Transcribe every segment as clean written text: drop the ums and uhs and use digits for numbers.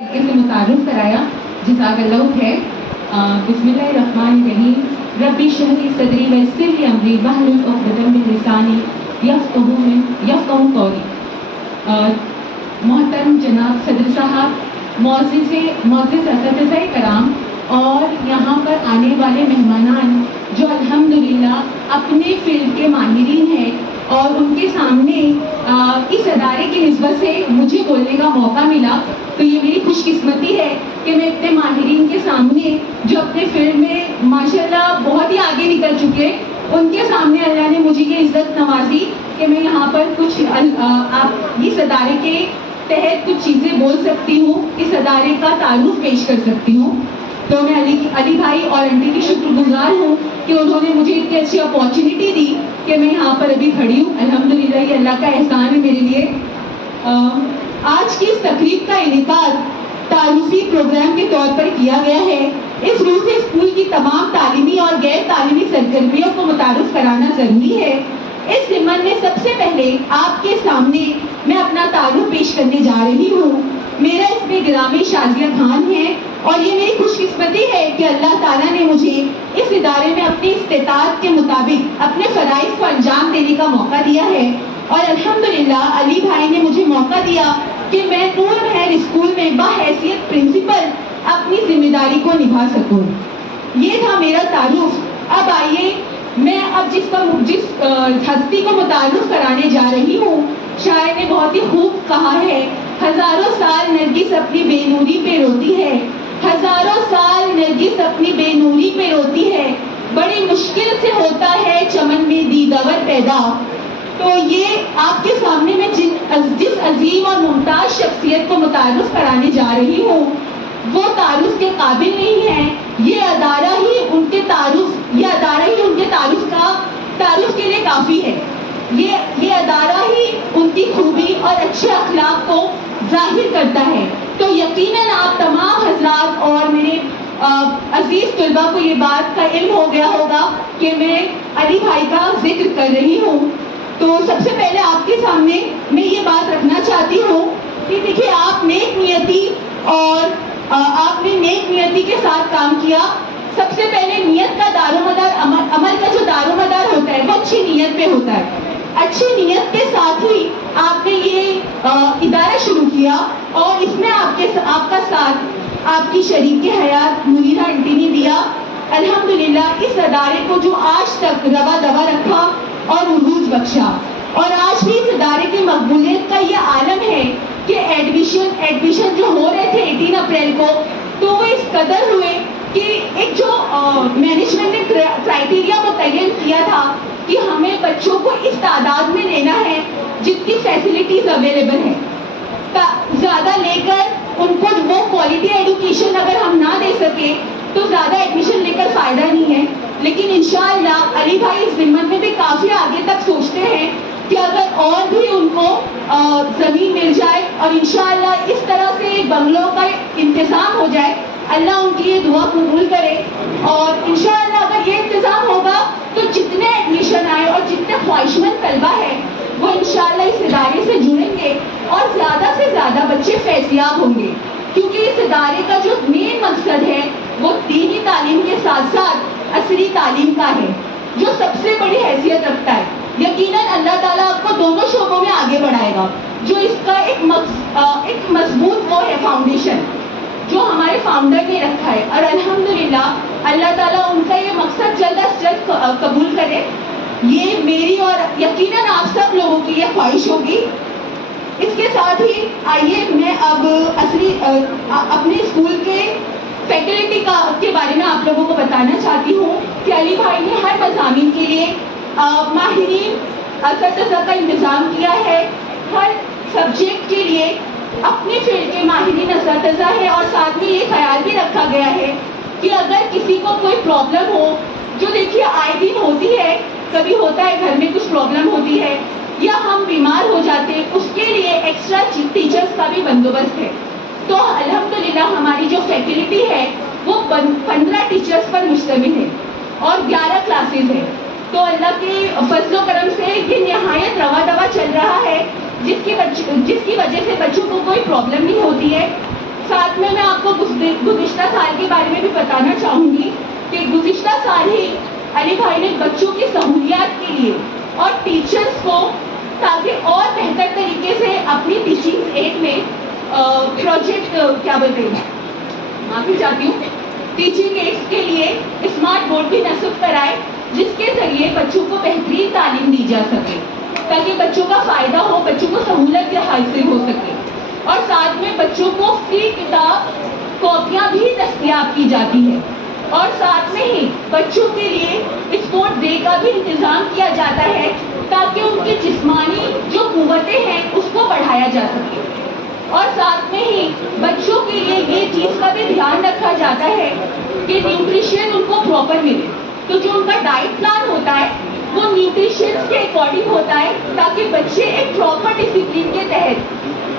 से मुतारुफ कराया। जज़ाकल्लाहु खैर। बिस्मिल्लाहिर्रहमानिर्रहीम। रब्बी शरह सदरी वयस्सिर ली अमरी वहलुल उक़दतम मिन लिसानी यफ़क़हू क़ौली। मोहतरम जनाब सदर साहब, मोअज़्ज़िज़ असतिज़ाए कराम और यहाँ पर आने वाले मेहमानान जो अल्हम्दुलिल्लाह अपने फील्ड के माहिरीन हैं और उनके सामने इस अदारे की निस्बत से मुझे बोलने का मौका मिला, तो ये मेरी खुशकिस्मती है कि मैं इतने माहिरीन के सामने जो अपने फील्ड में माशाल्लाह बहुत ही आगे निकल चुके, उनके सामने अल्लाह ने मुझे ये इज़्ज़त नवाजी कि मैं यहाँ पर कुछ आप इस अदारे के तहत कुछ चीज़ें बोल सकती हूँ, इस अदारे का तारुफ पेश कर सकती हूँ। तो मैं अली भाई और आंटी की शुक्रगुजार हूँ कि उन्होंने मुझे इतनी अच्छी अपॉर्चुनिटी दी कि मैं यहाँ पर अभी खड़ी हूँ। अल्हम्दुलिल्लाह ये अल्लाह का एहसान है मेरे लिए। आज की इस तकरीब का इनेकाद तारुफी प्रोग्राम के तौर पर किया गया है। इस रूह से स्कूल की तमाम तालीमी और गैर तालीमी सरगर्मियों को मुतारुफ कराना जरूरी है। इस ज़िम्मन में सबसे पहले आपके सामने मैं अपना तारुफ पेश करने जा रही हूँ। मेरा इसमें गिरामी शाजिया खान है और ये मेरी खुशकिस्मती है कि अल्लाह ताला ने मुझे इस इदारे में अपनी इस्तेताअत के मुताबिक अपने फराइज़ को अंजाम देने का मौका दिया है। और अल्हम्दुलिल्लाह अली भाई ने मुझे मौका दिया कि मैं नूर महल स्कूल में बाहैसियत प्रिंसिपल अपनी जिम्मेदारी को निभा सकूं। ये था मेरा तारुफ। अब आइए मैं अब जिस हस्ती को मुतारुफ कराने जा रही हूँ, शायर ने बहुत ही खूब कहा है, हजारों साल नरगिस अपनी बेनूरी पे रोती है, हजारों साल नरगिस अपनी बेनूरी पे रोती है, बड़ी मुश्किल से होता है चमन में दीदावर पैदा। तो ये आपके सामने मैं जिस अजीम और मुमताज शख्सियत को मुतारुफ कराने जा रही हूँ, वो तारुफ के काबिल नहीं है। ये अदारा ही उनके तारुफ के लिए काफ़ी है। ये अदारा ही उनकी खूबी और अच्छे अखलाक को जाहिर करता है। तो यकीनन आप तमाम हजरात और मेरे अजीज तलबा को ये बात का इल्म हो गया होगा कि मैं अली भाई का जिक्र कर रही हूँ। तो सबसे पहले आपके सामने मैं ये बात रखना चाहती हूँ कि देखिए, आप नेक नियति और आपने नेक नियति के साथ काम किया। सबसे पहले नियत का दारोमदार अमल का जो दारोमदार होता है वो अच्छी नियत पे होता है। अच्छी नियत के साथ ही आपने ये इदारा शुरू किया और इसमें आपका साथ आपकी शरीक हयात मुनीरा आंटी ने दिया। अल्हम्दुलिल्लाह इस अदारे को जो आज तक रवा दवा रखा और उरूज बख्शा, और आज भी इस इदारे की मकबूलियत का ये आलम है कि एडमिशन जो हो रहे थे 18 अप्रैल को, तो वो इस कदर हुए कि एक जो मैनेजमेंट ने क्राइटेरिया मुतय्यन किया था कि हमें बच्चों को इस तादाद में लेना है जितनी फैसिलिटीज अवेलेबल है, ज़्यादा लेकर उनको वो क्वालिटी एजुकेशन अगर हम ना दे सके तो ज़्यादा एडमिशन लेकर फ़ायदा नहीं है। लेकिन इंशाअल्लाह अली भाई इस ज़िम्मन में भी काफ़ी आगे तक सोचते हैं कि अगर और भी उनको ज़मीन मिल जाए और इंशाअल्लाह इस तरह से बंगलों का इंतज़ाम हो जाए, अल्लाह उनकी ये दुआ कबूल करे। और इंशाअल्लाह अगर ये इंतज़ाम होगा तो जितने एडमिशन आए और जितने ख्वाहिशमंद तलबा है वो इंशाअल्लाह इस इदारे से जुड़ेंगे और ज़्यादा से ज़्यादा बच्चे फैज़याब होंगे, क्योंकि इस इदारे का जो मेन मकसद है वो दीनी तालीम के साथ साथ असली तालीम का है, जो सबसे बड़ी हैसियत रखता है। यकीनन अल्लाह ताला आपको दोनों शोबों में आगे बढ़ाएगा। जो इसका एक मजबूत वो है फाउंडेशन जो हमारे फाउंडर ने रखा है, और अल्हम्दुलिल्लाह अल्लाह ताला उनका ये मकसद जल्द अज जल्द कबूल करे। ये मेरी और यकीनन आप सब लोगों की ये ख्वाहिश होगी। इसके साथ ही आइए मैं अब अपने स्कूल के फैकल्टी के बारे में आप लोगों को बताना चाहती हूँ कि अली भाई ने हर मज़ामीन के लिए माहिरीन असतिज़ा का इंतज़ाम किया है। हर सब्जेक्ट के लिए अपने फील्ड के माहिरीन असतिज़ा है, और साथ में ये ख्याल भी रखा गया है कि अगर किसी को कोई प्रॉब्लम हो, जो देखिए आए दिन होती है, कभी होता है घर में कुछ प्रॉब्लम होती है या हम बीमार हो जाते हैं, उसके लिए एक्स्ट्रा टीचर्स का भी बंदोबस्त है। तो अल्हम्दुलिल्लाह हमारी जो फैकल्टी है वो 15 टीचर्स पर मुश्तमिल है और 11 क्लासेस है। तो अल्लाह के फजलो करम से ये निहायत रवा दवा चल रहा है, जिसकी वजह से बच्चों को कोई प्रॉब्लम नहीं होती है। साथ गुज़िश्ता साल के बारे में भी बताना चाहूँगी कि गुज़िश्ता साल ही अली भाई ने बच्चों की सहूलियात के लिए और टीचर्स को ताकि और बेहतर तरीके से अपनी टीचिंग एड में प्रोजेक्ट क्या बोलते हैं, माफी चाहती हूँ, टीचिंग एड्स के लिए स्मार्ट बोर्ड भी नस्ब कराए, जिसके जरिए बच्चों को बेहतरीन तालीम दी जा सके, ताकि बच्चों का फायदा हो, बच्चों को सहूलत हासिल हो सके। और साथ में बच्चों को फ्री किताब कॉपियाँ भी दस्तयाब की जाती है, और साथ में ही बच्चों के लिए स्पोर्ट डे का भी इंतजाम किया जाता है, ताकि उनकी जिस्मानी जो कुव्वतें हैं उसको बढ़ाया जा सके। और साथ में ही बच्चों के लिए ये चीज़ का भी ध्यान रखा जाता है कि न्यूट्रिशन उनको प्रॉपर मिले, तो जो उनका डाइट प्लान होता है वो न्यूट्रिशन के अकॉर्डिंग होता है, ताकि बच्चे एक प्रॉपर डिसिप्लिन के तहत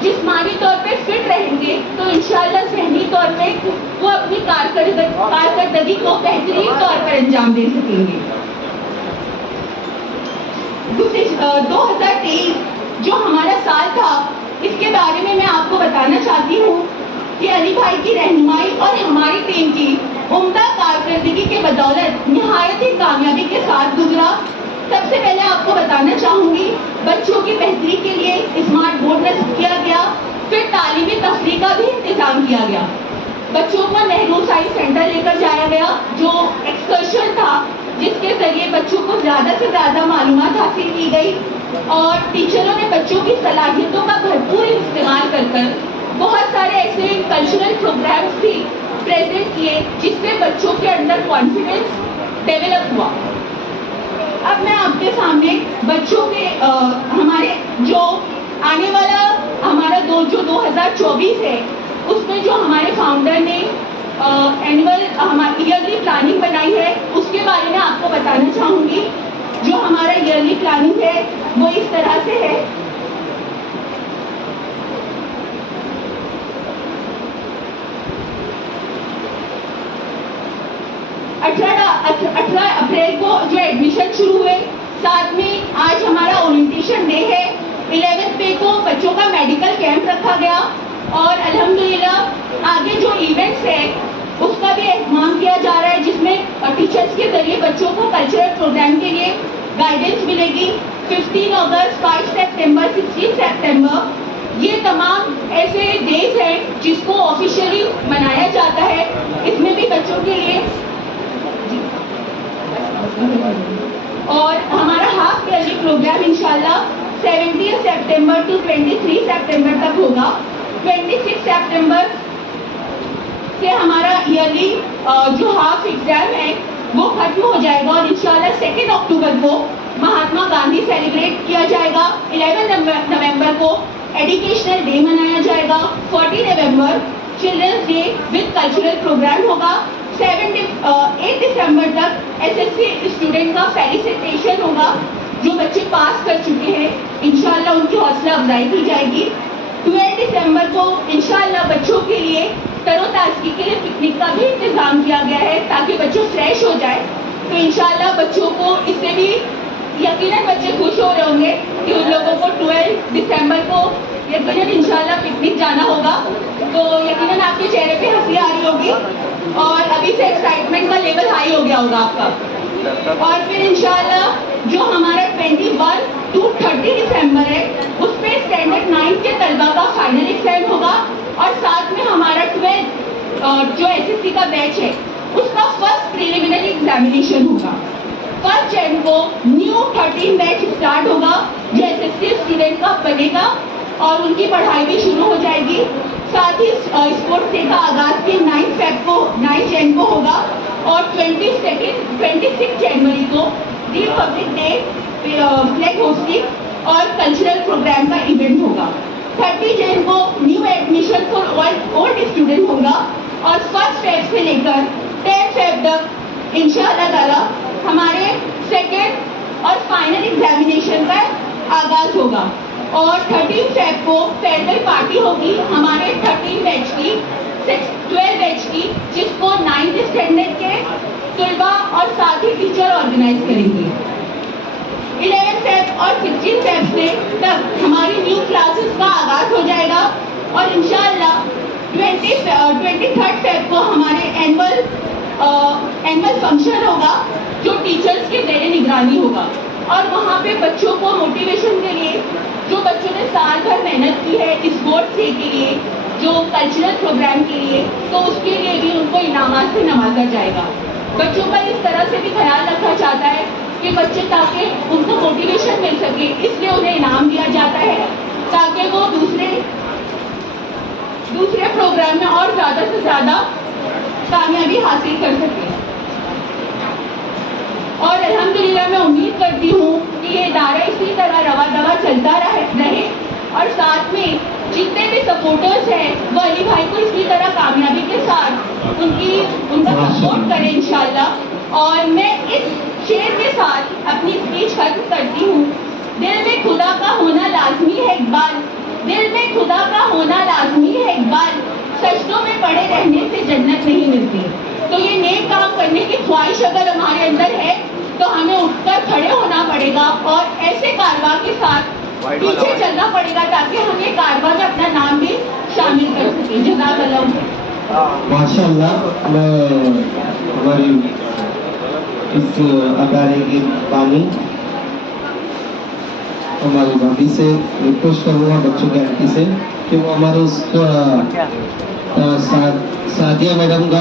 जिस्मानी तौर पे फिट रहेंगे, तो इंशाल्लाह ज़हनी तौर पे वो अपनी कारकर्दगी को बेहतरीन तौर पर अंजाम दे सकेंगे। 2023 जो हमारा साल था, इसके बारे में मैं आपको बताना चाहती हूँ कि अली भाई की रहनुमाई और हमारी टीम की उम्दा कारकर्दगी के बदौलत निहायत ही कामयाबी के साथ गुजरा। सबसे पहले आपको बताना चाहूँगी, बच्चों की बेहतरी के लिए स्मार्ट बोर्ड नस्ब किया गया, फिर तालीमी तफरीह का भी इंतजाम किया गया। बच्चों को नेहरू साइंस सेंटर लेकर जाया गया, जो एक्सकर्शन था, जिसके जरिए बच्चों को ज़्यादा से ज़्यादा मालूमात हासिल की गई, और टीचरों ने बच्चों की सलाहियतों का भरपूर इस्तेमाल कर बहुत सारे ऐसे कल्चरल प्रोग्राम्स भी प्रेजेंट किए, जिससे बच्चों के अंदर कॉन्फिडेंस डेवलप हुआ। अब मैं आपके सामने बच्चों के हमारे जो आने वाला हमारा जो 2024 है, उसमें जो हमारे फाउंडर ने एनुअल हमारी ईयरली प्लानिंग बनाई है, उसके बारे में आपको बताना चाहूँगी। जो हमारा ईयरली प्लानिंग है वो इस तरह से है। अठारह अप्रैल को जो एडमिशन शुरू हुए, साथ में आज हमारा ओरिएंटेशन डे है। 11 पे को बच्चों का मेडिकल कैंप रखा गया, और अल्हम्दुलिल्लाह आगे जो इवेंट्स है उसका भी एहतमाम किया जा रहा है, जिसमें टीचर्स के जरिए बच्चों को कल्चरल प्रोग्राम के लिए गाइडेंस मिलेगी। 15 अगस्त, 5 सितंबर, 16 सितंबर, ये तमाम ऐसे डेज हैं जिसको ऑफिशियली मनाया जाता है। इसमें भी बच्चों के लिए और हमारा हाफ ईयरली प्रोग्राम इंशाल्लाह 17 सितंबर टू 23 सितंबर तक होगा। 26 सितंबर से हमारा ईयरली जो हाफ एग्जाम है वो खत्म हो जाएगा, और इंशाल्लाह 2 अक्टूबर को महात्मा गांधी सेलिब्रेट किया जाएगा। 11 नवंबर को एजुकेशनल डे मनाया जाएगा। 14 नवंबर children's day with cultural program होगा। 8 दिसंबर तक एसएससी स्टूडेंट का फेलिसिटेशन होगा, जो बच्चे पास कर चुके हैं, इंशाल्लाह उनकी हौसला अफजाई की जाएगी। 12 दिसंबर को इंशाल्लाह बच्चों के लिए तरोताजगी के लिए पिकनिक का भी इंतजाम किया गया है, ताकि बच्चे फ्रेश हो जाए। तो इंशाल्लाह बच्चों को इससे भी यकीनन बच्चे खुश हो रहे होंगे कि उन लोगों को 12 दिसंबर को यकीनन इंशाल्लाह पिकनिक जाना होगा। तो यकीनन आपके चेहरे पे हंसी आ रही होगी, और अभी से एक्साइटमेंट का लेवल हाई हो गया होगा आपका। और फिर इंशाल्लाह जो हमारा 21 टू 30 दिसंबर है, उस पर स्टैंडर्ड 9 के तलबा का फाइनल एग्जाम होगा, और साथ में हमारा 12 जो एसएससी का बैच है उसका फर्स्ट प्रिलिमिनरी एग्जामिनेशन होगा। 1 जनवरी को न्यू 13 बैच स्टार्ट होगा, जो एसएससी स्टूडेंट का बनेगा, और उनकी पढ़ाई भी शुरू हो जाएगी। साथ ही स्पोर्ट्स डे का आगाज भी 9 जनवरी को होगा, और 26 जनवरी को रिपब्लिक डे फ्लैग होस्टिंग और कल्चरल प्रोग्राम का इवेंट होगा। 30 जनवरी को new admission for old student होगा, और 1 फेब से लेकर 10 फेब तक इंशाअल्लाह ताला हमारे सेकेंड और फाइनल एग्जामिनेशन का आगाज होगा। और 13 फेब को फेयरवेल पार्टी होगी हमारे 13 बैच की, 12 बैच की, जिसको 9th स्टैंडर्ड के तलबा और साथ ही टीचर ऑर्गेनाइज करेंगे। 11 फेब और 16 फेब से तक हमारी न्यू क्लासेस का आगाज हो जाएगा, और इंशाअल्लाह 23rd फेब को हमारे एनुअल फंक्शन होगा जो टीचर्स के ज़ेरे निगरानी होगा, और वहाँ पे बच्चों को मोटिवेशन के लिए, जो बच्चों ने साल भर मेहनत की है इस स्पोर्ट्स डे के लिए, जो कल्चरल प्रोग्राम के लिए, तो उसके लिए भी उनको इनामात से नवाजा जाएगा। बच्चों का इस तरह से भी ख्याल रखा जाता है कि बच्चे, ताकि उनको मोटिवेशन मिल सके, इसलिए उन्हें इनाम दिया जाता है ताकि वो दूसरे प्रोग्राम में और ज़्यादा से ज़्यादा कामयाबी हासिल कर सके। और अल्हम्दुलिल्लाह मैं उम्मीद करती हूँ कि ये इदारा इसी तरह रवा दवा चलता रहे, और साथ में जितने भी सपोर्टर्स हैं वो अली भाई को इसी तरह कामयाबी के साथ उनका सपोर्ट करें इंशाल्लाह। और मैं इस शेर के साथ अपनी स्पीच खत्म करती हूँ। दिल में खुदा का होना लाजमी है इकबाल, दिल में खुदा का होना लाजमी है इकबाल, सजदों में पड़े रहने से जन्नत नहीं मिलती। तो ये नेक काम करने की ख्वाहिश अगर हमारे अंदर है तो हमें उठकर खड़े होना पड़ेगा और ऐसे कारवां के साथ पीछे चलना पड़ेगा ताकि हम ये कारवां में अपना नाम भी शामिल कर सकें। जज़ाकल्लाह। माशाअल्लाह, मैं हमारी इस अदारे की बानी हमारी भाभी से रिक्वेस्ट करूँगा, बच्चों के आंटी से, कि वो हमारे उस सादिया मैडम का